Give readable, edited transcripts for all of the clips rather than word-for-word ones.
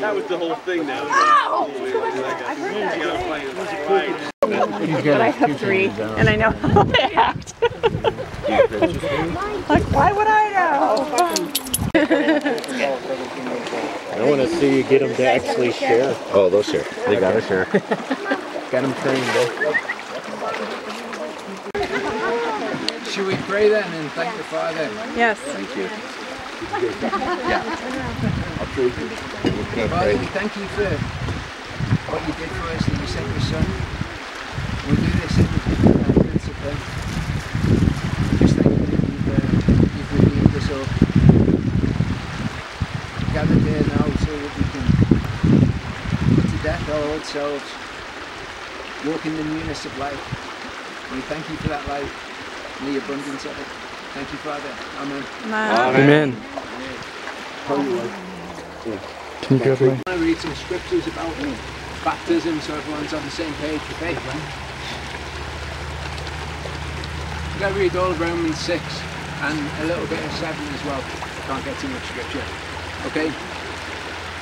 That was the whole thing now. But I have 3, and I know how they act. Like, why would I know? I want to see you get them to actually share. Oh, they'll share. They gotta share. Got them trained, though. Should we pray then and thank the Father? Yes. Thank you. Father, we thank you for what you did for us, that you sent your Son. We do this in principle. Just thank you that you've redeemed us all. Gathered here now so that we can put to death our old selves, walk in the newness of life. And we thank you for that life and the abundance of it. Thank you, Father. Amen. Amen. Can you grab me? I want to read some scriptures about baptism so everyone's on the same page for faith. I'm going to read all of Romans 6 and a little bit of 7 as well. Can't get too much scripture. Okay.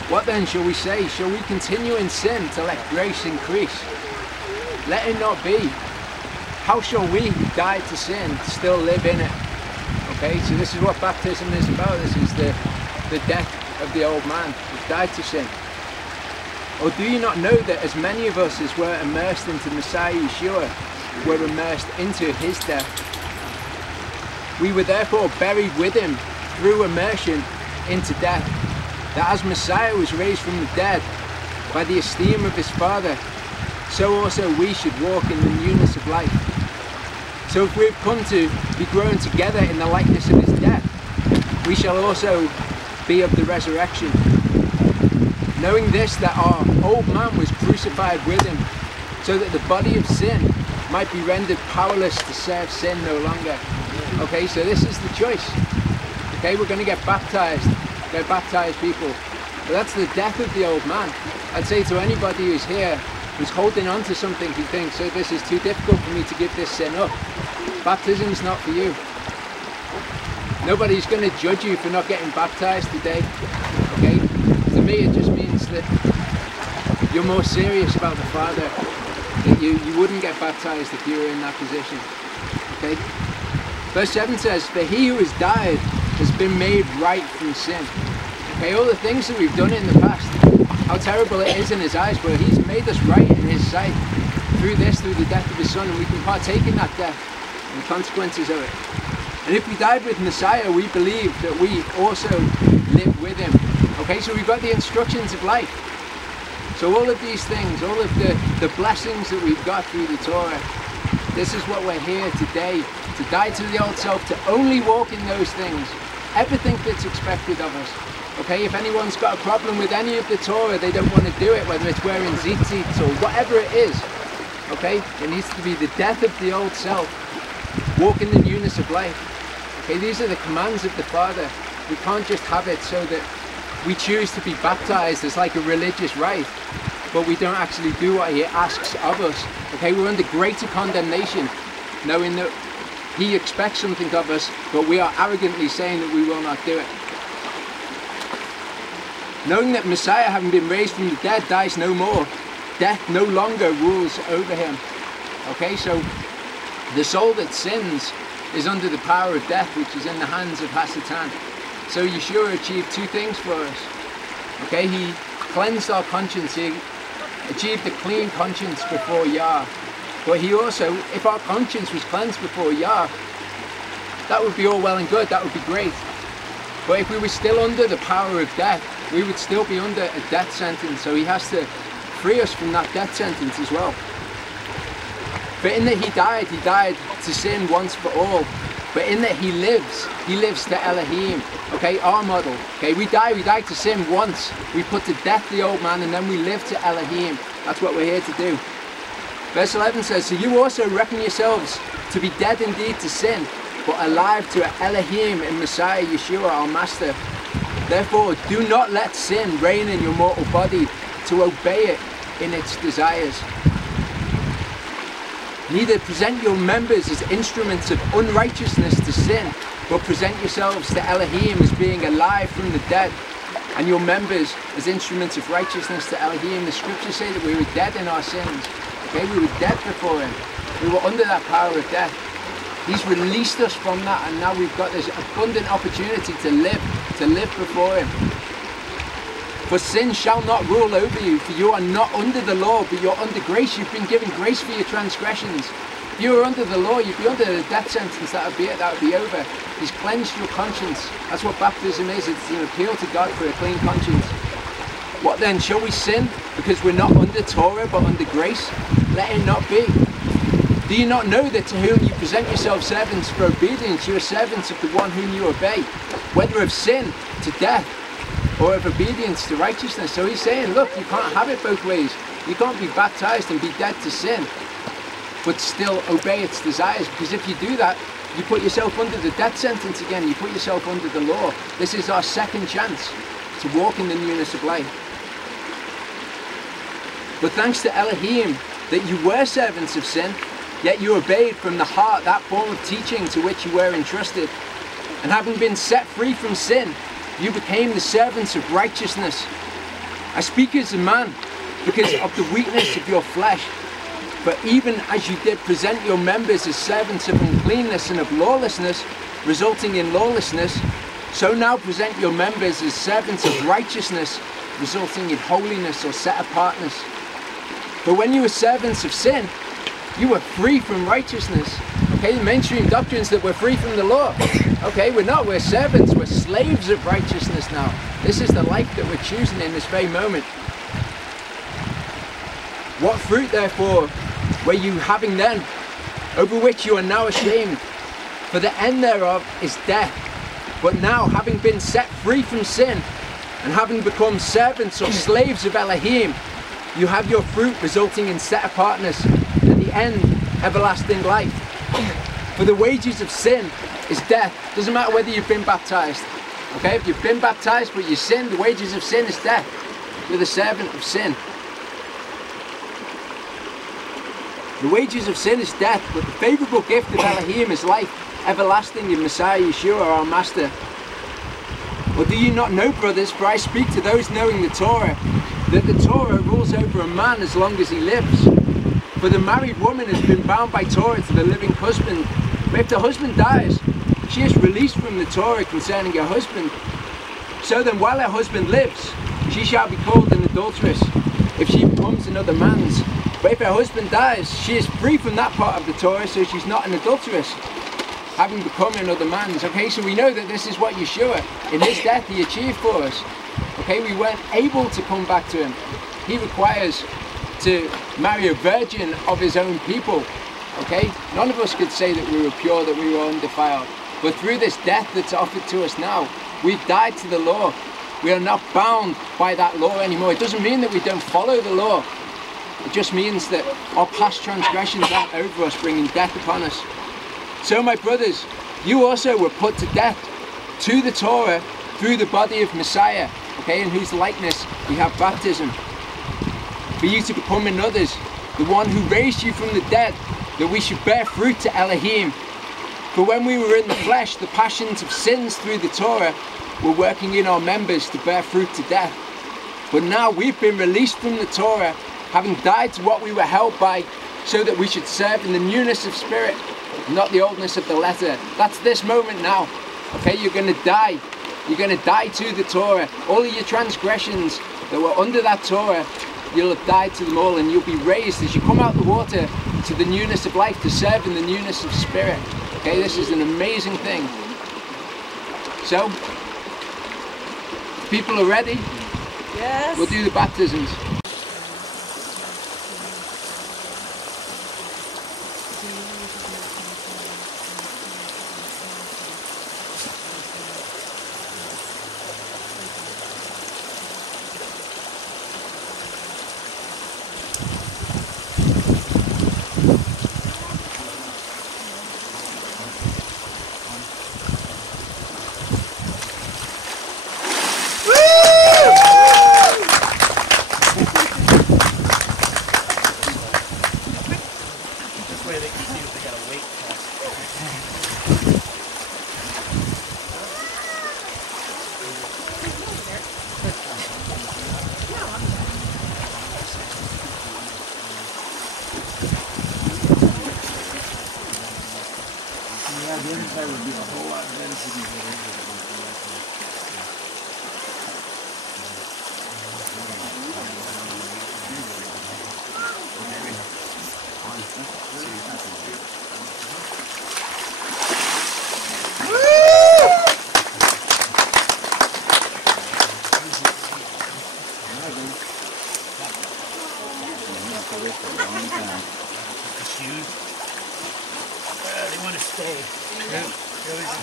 What then shall we say? Shall we continue in sin to let grace increase? Let it not be. How shall we who died to sin still live in it? Okay, so this is what baptism is about. This is the death of the old man who died to sin. Or do you not know that as many of us as were immersed into Messiah Yeshua were immersed into his death? We were therefore buried with him through immersion into death, that as Messiah was raised from the dead by the esteem of his Father, so also we should walk in the newness of life. So if we have come to be grown together in the likeness of his death, we shall also be of the resurrection. Knowing this, that our old man was crucified with him, so that the body of sin might be rendered powerless to serve sin no longer. Okay, so this is the choice. Okay, we're going to get baptized. We're going to baptize people. But that's the death of the old man. I'd say to anybody who's here, who's holding on to something, who thinks, oh, this is too difficult for me to give this sin up. Baptism's not for you. Nobody's going to judge you for not getting baptized today. Okay? To me, it just means that you're more serious about the Father. That you wouldn't get baptized if you were in that position. Okay? Verse 7 says, for he who has died has been made right from sin. Okay, all the things that we've done in the past, how terrible it is in his eyes, but he's made us right in his sight through this, through the death of his Son, and we can partake in that death and the consequences of it. And if we died with Messiah, we believe that we also live with him. Okay, so we've got the instructions of life. So all of these things, all of the blessings that we've got through the Torah, this is what we're here today, to die to the old self, to only walk in those things, everything that's expected of us. Okay, if anyone's got a problem with any of the Torah, they don't want to do it, whether it's wearing tzitzit or whatever it is. Okay, it needs to be the death of the old self, walk in the newness of life. Okay, these are the commands of the Father. We can't just have it so that we choose to be baptized as like a religious rite, but we don't actually do what he asks of us. Okay, we're under greater condemnation, knowing that he expects something of us, but we are arrogantly saying that we will not do it. Knowing that Messiah, having been raised from the dead, dies no more. Death no longer rules over him. Okay, so the soul that sins is under the power of death, which is in the hands of Hasatan. So Yeshua achieved two things for us. Okay, he cleansed our conscience. He achieved a clean conscience before Yah. But he also, if our conscience was cleansed before Yah, that would be all well and good, that would be great. But if we were still under the power of death, we would still be under a death sentence. So he has to free us from that death sentence as well. But in that he died to sin once for all. But in that he lives to Elohim. Okay, our model. Okay, we die to sin once. We put to death the old man and then we live to Elohim. That's what we're here to do. Verse 11 says, so you also reckon yourselves to be dead indeed to sin, but alive to Elohim in Messiah Yeshua our Master. Therefore, do not let sin reign in your mortal body to obey it in its desires. Neither present your members as instruments of unrighteousness to sin, but present yourselves to Elohim as being alive from the dead, and your members as instruments of righteousness to Elohim. The scriptures say that we were dead in our sins. Okay, we were dead before him. We were under that power of death. He's released us from that, and now we've got this abundant opportunity to live before him. For sin shall not rule over you, for you are not under the law, but you're under grace. You've been given grace for your transgressions. If you were under the law, you'd be under the death sentence. That would be it. That would be over. He's cleansed your conscience. That's what baptism is. It's an appeal to God for a clean conscience. What then? Shall we sin because we're not under Torah but under grace? Let it not be. Do you not know that to whom you present yourselves servants for obedience, you are servants of the one whom you obey, whether of sin to death or of obedience to righteousness? So he's saying, look, you can't have it both ways. You can't be baptized and be dead to sin, but still obey its desires, because if you do that, you put yourself under the death sentence again. You put yourself under the law. This is our second chance to walk in the newness of life. But thanks to Elohim that you were servants of sin, yet you obeyed from the heart that form of teaching to which you were entrusted. And having been set free from sin, you became the servants of righteousness. I speak as a man because of the weakness of your flesh. But even as you did present your members as servants of uncleanness and of lawlessness, resulting in lawlessness, so now present your members as servants of righteousness, resulting in holiness or set-apartness. But when you were servants of sin, you were free from righteousness. Okay, the mainstream doctrines that we're free from the law. Okay, we're not, we're servants, we're slaves of righteousness now. This is the life that we're choosing in this very moment. What fruit therefore were you having then, over which you are now ashamed? For the end thereof is death. But now, having been set free from sin, and having become servants or slaves of Elohim, you have your fruit resulting in set-apartness, and the end, everlasting life. For the wages of sin is death. Doesn't matter whether you've been baptized. Okay, if you've been baptized but you sin, the wages of sin is death. You're the servant of sin. The wages of sin is death, but the favourable gift of Elohim is life, everlasting in Messiah Yeshua our Master. Or do you not know, brothers, for I speak to those knowing the Torah, that the Torah rules over a man as long as he lives. For the married woman has been bound by Torah to the living husband. But if the husband dies, she is released from the Torah concerning her husband. So then while her husband lives, she shall be called an adulteress, if she becomes another man's. But if her husband dies, she is free from that part of the Torah, so she's not an adulteress, having become another man's. Okay, so we know that this is what Yeshua, in his death, he achieved for us. Okay, we weren't able to come back to him. He requires to marry a virgin of his own people. Okay, none of us could say that we were pure, that we were undefiled. But through this death that's offered to us now, we've died to the law. We are not bound by that law anymore. It doesn't mean that we don't follow the law. It just means that our past transgressions aren't over us, bringing death upon us. So my brothers, you also were put to death to the Torah through the body of Messiah, okay, in whose likeness we have baptism, for you to become in others the one who raised you from the dead, that we should bear fruit to Elohim. For when we were in the flesh, the passions of sins through the Torah were working in our members to bear fruit to death. But now we've been released from the Torah, having died to what we were held by, so that we should serve in the newness of spirit, not the oldness of the letter. That's this moment now. Okay, you're going to die. You're going to die to the Torah. All of your transgressions that were under that Torah, you'll have died to them all, and you'll be raised as you come out the water to the newness of life, to serve in the newness of spirit. Okay, this is an amazing thing. So, people are ready? Yes. We'll do the baptisms.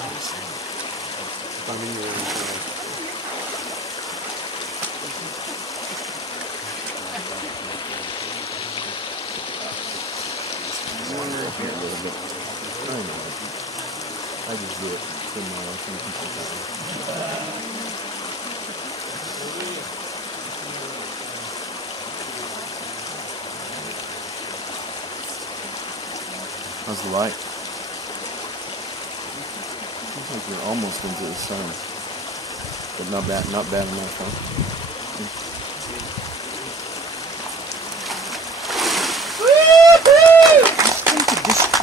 I just do it for my How's the light? Looks like you're almost into the sun, but not bad enough, huh?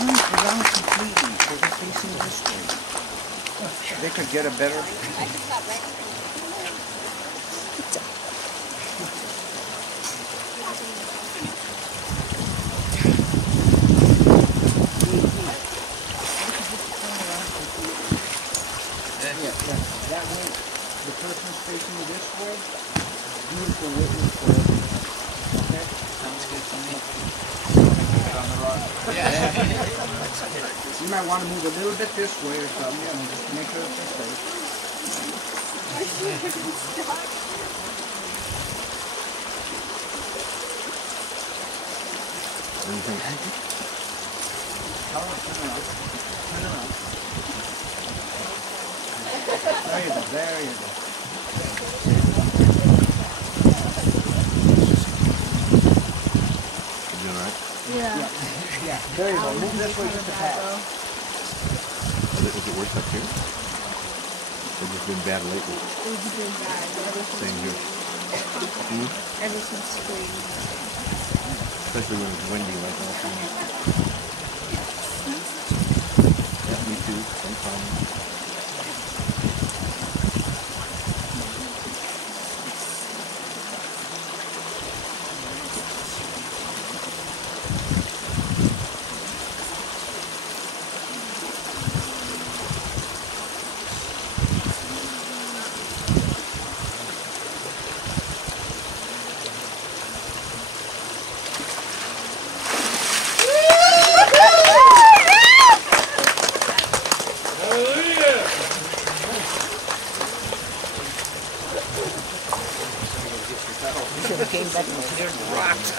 Around completely, so they're facing this way. They could get a better. That way, the person's facing this way. Beautiful witness for everything. Okay? Sounds good to me. You might want to move a little bit this way or something, just to make sure it's safe. What do you think? Turn around. Turn around. There you go. There you go. You alright? Yeah. Yeah, there you go. Move this way just a pat. Is it worse up here? Or just been bad lately? It's been bad. Same here. Ever since spring. Especially when it's windy like last night. Yeah, me too. Sometimes. Came back and cleared the rocks.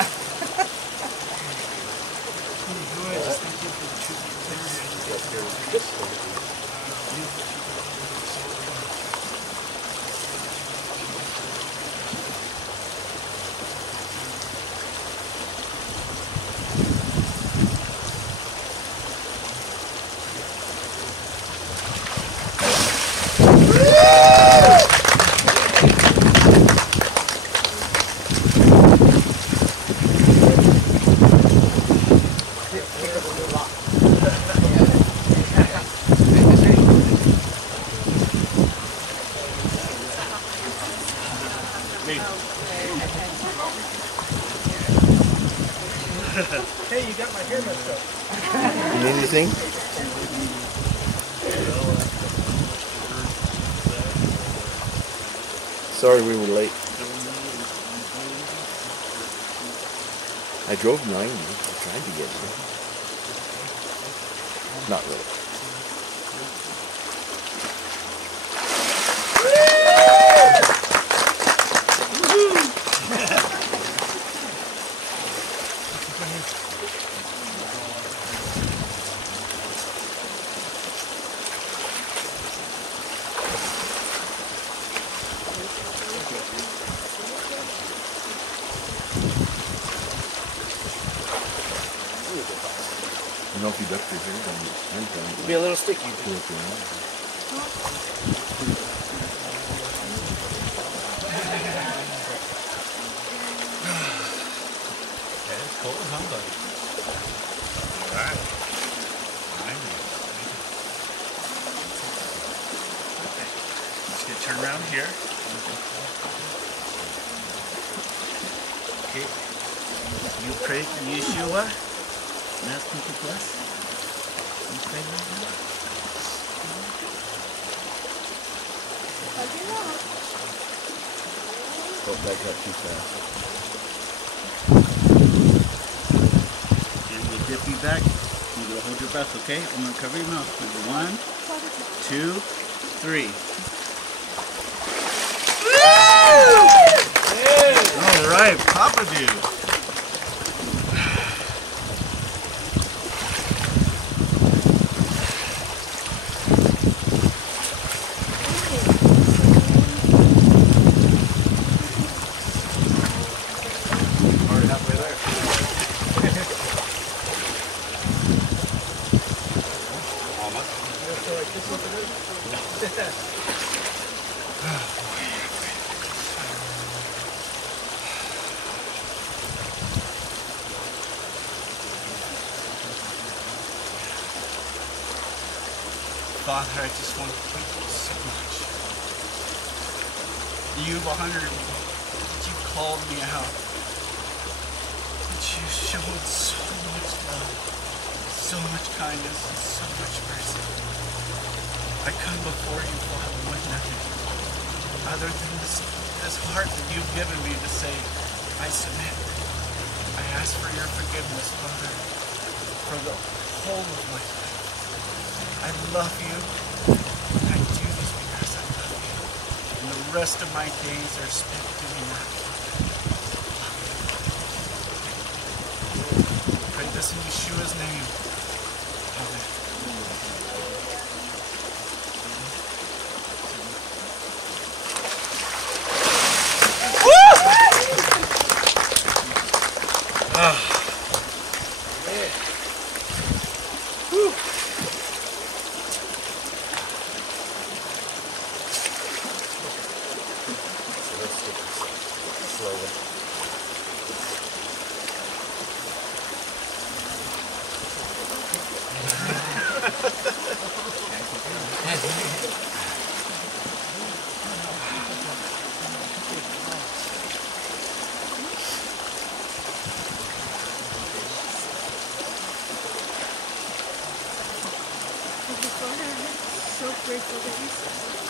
Hey, you got my hair messed up. You need anything? Sorry we were late. I drove 90. I tried to get there. Not really. You know, if you duck your hair down, It'll be a little sticky. pull it down. It's cold, huh, buddy? Alright. Okay. Just gonna turn around here. Okay. You pray to Yeshua. That's what you bless. You pray right now. Oh, that got too fast. And we'll dip you back. You're gonna hold your breath, okay? I'm gonna cover your mouth. Number 1, 2, 3. All right, Papa Dude. Already halfway there. Father, I just want to thank you so much. You've honored me. You called me out. But you showed so much love, so much kindness, and so much mercy. I come before you, Father, with nothing other than this heart that you've given me to say, I submit. I ask for your forgiveness, Father, for the whole of my life. I love you, and I do this because I love you. And the rest of my days are spent doing that. I pray this in Yeshua's name. Amen. So grateful that you said that.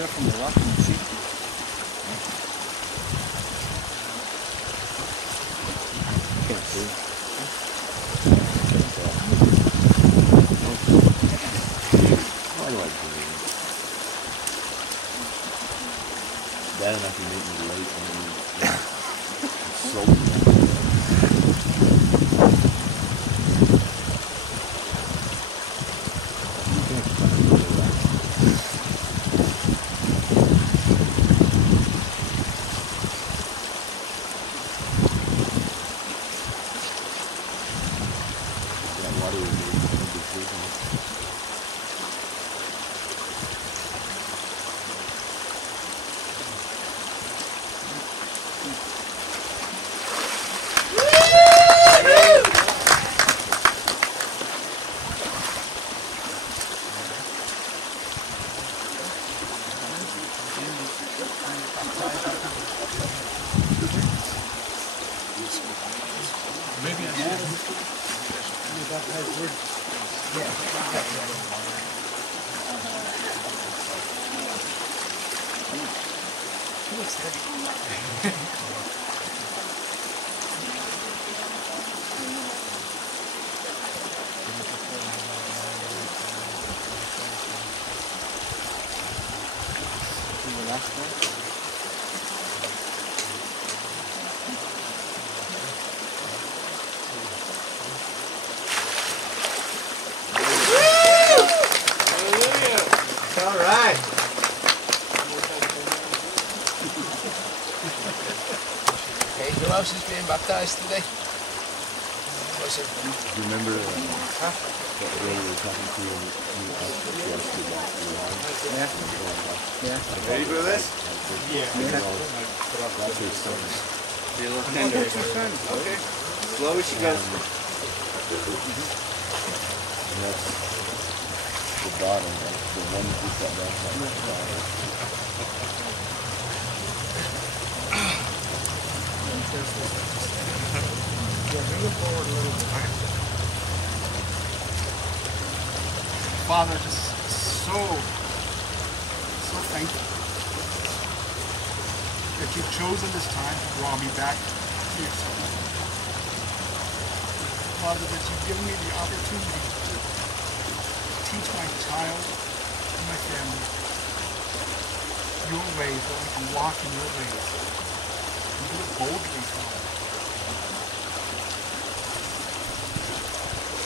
clear from the rock and see. Can't see. Why do I believe it? Bad enough you make me late and then so Maybe I should. The last one. All right. Okay, who else is being baptized today? What's it? Do you remember that day we were talking to you and you asked you about your life? Yeah. Ready for this? Yeah. That's your sons. Okay. Slow as she goes. And that's the bottom, like the one who got baptized at the bottom. Yeah, bring it forward a little bit. Father, just so thankful that you've chosen this time to draw me back to yourself. Father, that you've given me the opportunity to teach my child and my family your ways, that we can walk in your ways and do it boldly, Father.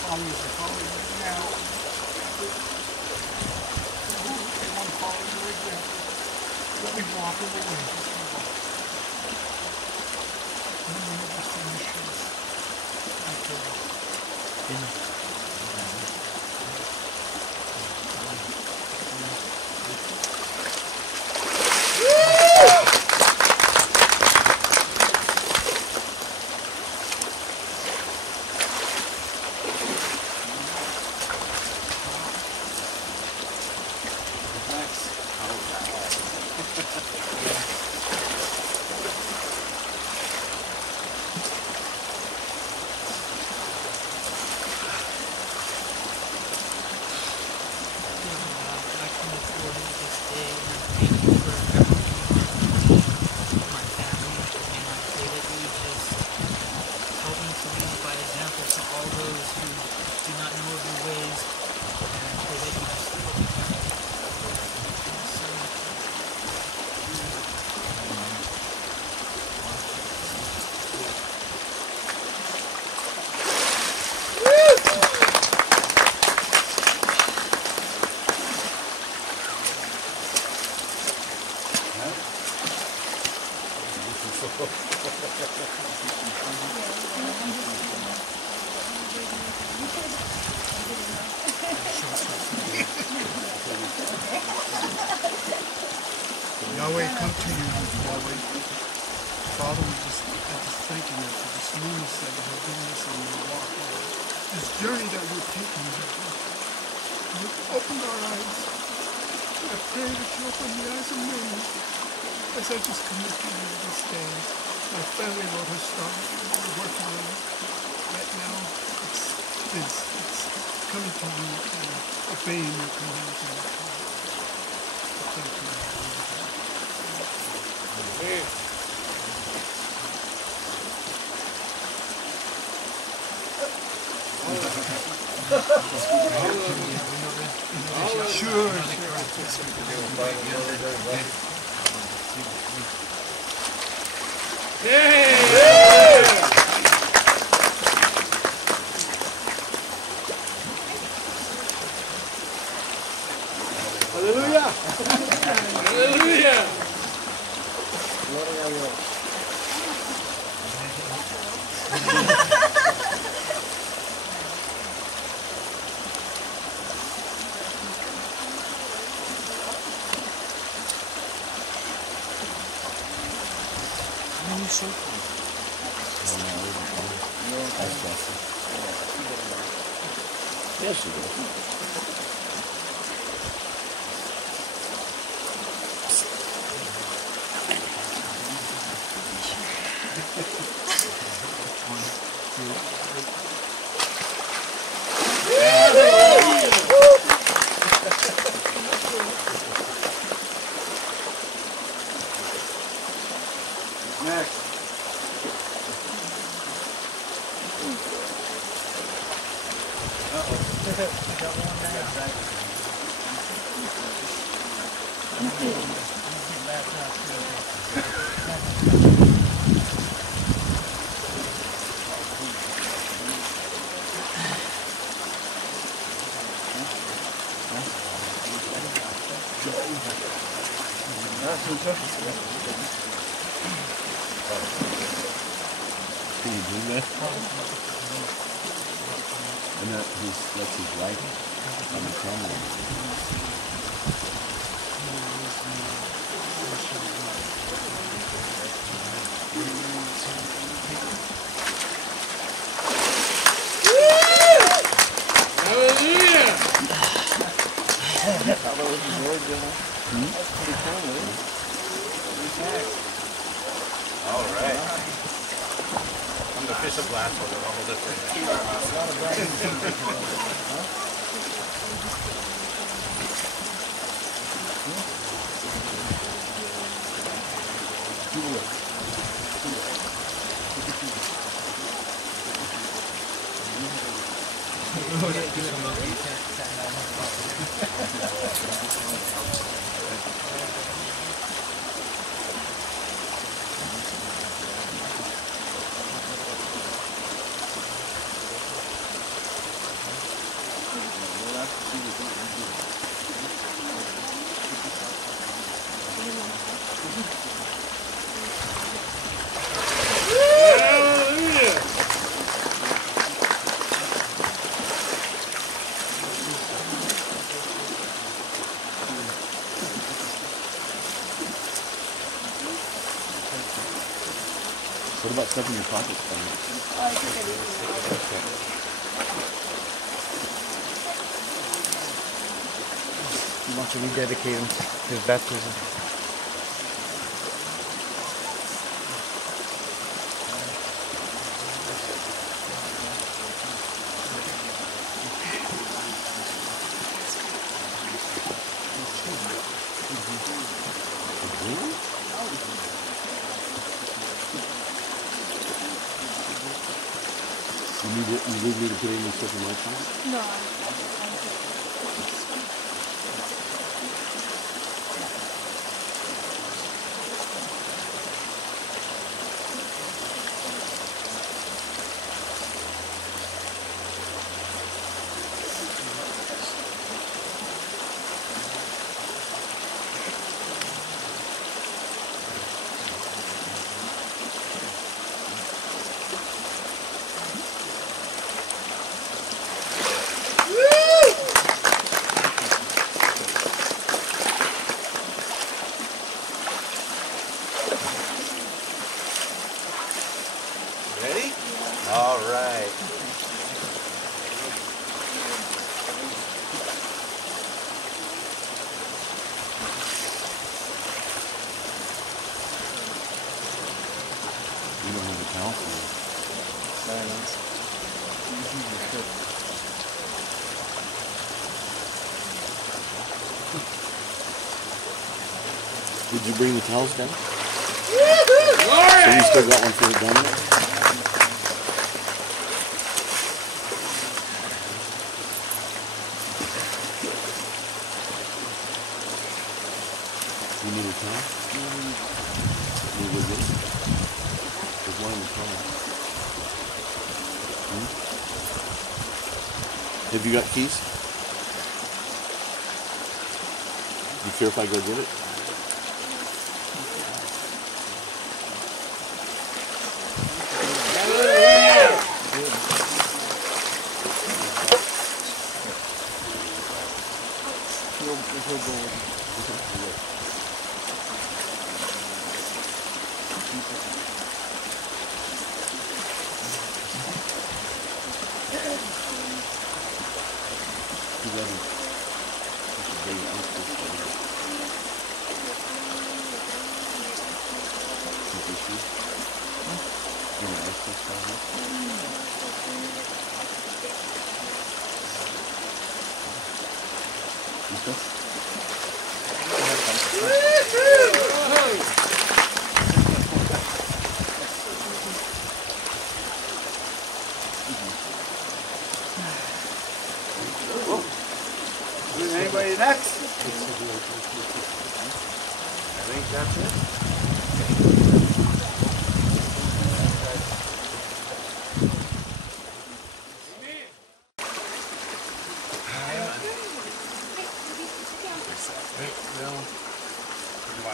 Father, as I follow you right now, I want to follow your example. Let me walk in the way that you walk. In the name of your Son, Yeshua, I pray. Amen. Yahweh, come to you, Yahweh. Father, I just thank you for this newness that you have given us in your walk, Lord. This journey that we're taking, you've opened our eyes. I pray that you open the eyes of many as I just commit to you this day. My family, Lord, has started. We're working on it. Right now, it's coming to you and obeying your commands and your call. Thank you, Lord. Hallelujah! Hallelujah! Gloria a Dios. Yes, you do. Next. Can you do that? And that's his right on the camera. All right. I'm the fish of blast holder. I'll hold it for you. What about stuff in your pockets? Oh, I think I do. He wants to rededicate him to his baptism. You need me to put any stuff in my pocket? No, Ready? All right. You don't have a towel for it. Did you bring the towels down? So you still got one for the Dominic? You need a car? You go get it? There's one in the car. Have you got keys? You care if I go get it? He'll go with it. Anybody next? I think that's it.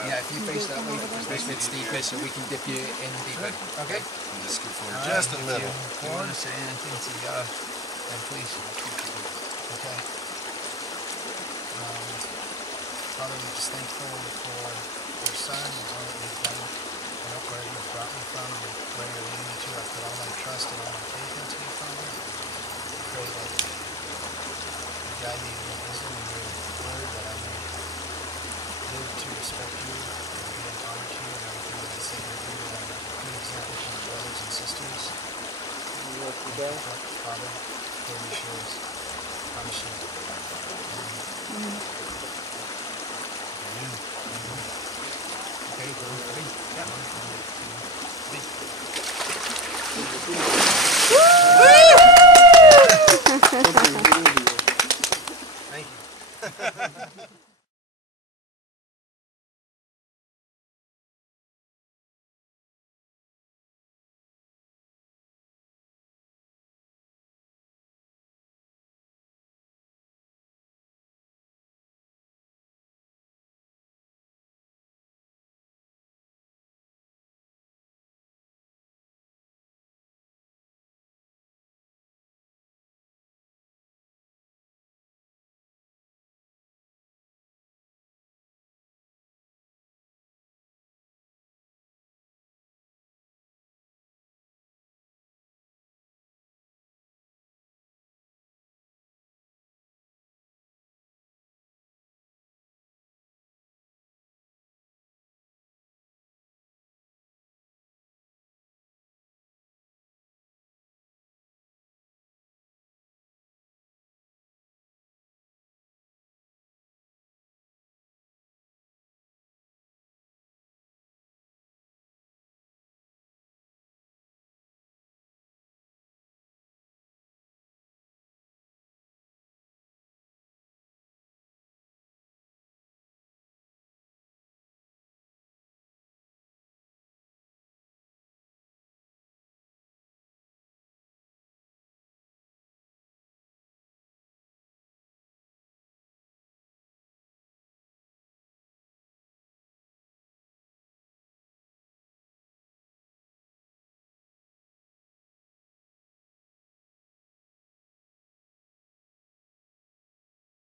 Yeah, if you face that way, face a bit steeper so we can dip you in deeper. Okay? Just scoot forward just a little. If you want to say anything to then please. Okay. Father, we're just thankful for your son and all that you've done. I know where you've brought me from and where you're leading me to. I put all my trust and all my faith into you, Father. I pray that you guide me in your wisdom and your word, that I may live to respect you and be an honor to you and everything that I say to you, and I'm a good example to my brothers and sisters. Father, for your assurance, promise you. Okay, go ready? Yeah. Thank you.